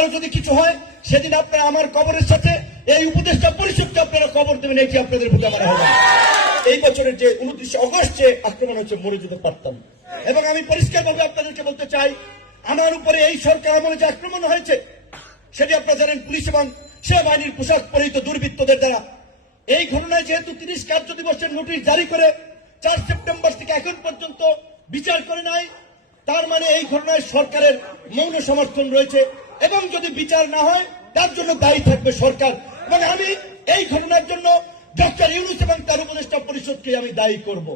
আমারও যদি কিছু হয় সেদিন আপনারা আমার কবরের সাথে এই উপদেষ্টা পরিষদকে আপনারা কবর দেবেন, এটি আপনাদের ভোটে মারা হবে। এই বছরের যে 29 অগস্ট যে আক্রমণ হচ্ছে মরে যেতে পারতাম। এবং আমি পরিষ্কারভাবে আপনাদেরকে বলতে চাই, আমার উপরে এই সরকার আমলে যে আক্রমণ হয়েছে সেটি আপনারা জানেন পুলিশ এবং সেনাবাহিনীর পোশাক পরিহিত দুর্বৃত্তদের দ্বারা। এই ঘটনায় যেহেতু 30 কার্য দিবসের নোটিশ জারি করে 4 সেপ্টেম্বর থেকে এখন পর্যন্ত বিচার করে নাই, তার মানে এই ঘটনায় সরকারের মৌন সমর্থন রয়েছে এবং যদি বিচার না হয় তার জন্য দায়ী থাকবে সরকার। এবং আমি এই ঘটনার জন্য ডক্টর ইউনূস এবং তার উপদেষ্টা পরিষদকে আমি দায়ী করব।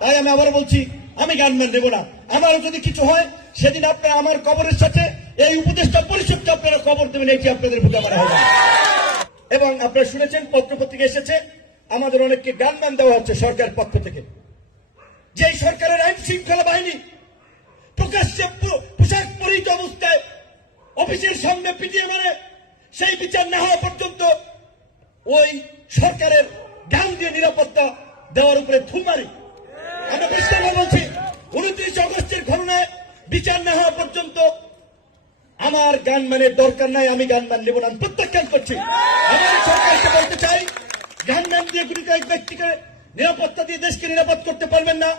তাই আমি আবার বলছি, আমি গানম্যান নেব না। আমারও যদি কিছু হয় সেদিন আপনারা আমার কবরের সাথে এই উপদেষ্টা পরিষদকে আপনারা কবর দেবেন, এটি আপনাদের ভোটে মারা হবে। এবং আপনারা শুনেছেন পত্রপত্রিকা এসেছে আমাদের অনেককে গানম্যান দেওয়া হচ্ছে সরকার পক্ষ থেকে। যে সরকারের আইন শৃঙ্খলা বাহিনী প্রকাশ্যে পোশাক পরিহিত অবস্থায় অফিসের সামনে পিটিয়ে মারে, সেই বিচার না হওয়া পর্যন্ত ওই সরকারের গান দিয়ে নিরাপত্তা দেওয়ার উপরে থু মারি। আমরা পরিষ্কারভাবে বলছি, 29 অগস্টের ঘটনায় বিচার না হওয়া পর্যন্ত আমার গানম্যানের দরকার নাই, আমি গানম্যান নেব না, প্রত্যাখ্যান করছি। আমার সরকারকে বলতে চাই, গানম্যান দিয়ে গুলি কয়েক ব্যক্তিকে নিরাপত্তা দিয়ে দেশকে নিরাপদ করতে পারবেন না।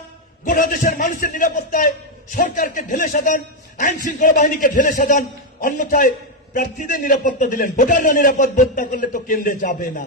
গোটা দেশের মানুষের নিরাপত্তায় সরকারকে ঢেলে সাজান, আইন শৃঙ্খলা বাহিনীকে ঢেলে সাজান, অন্যথায় প্রার্থীদের নিরাপত্তা দিলেন, ভোটাররা নিরাপদ বোধ না করলে তো কেন্দ্রে যাবে না।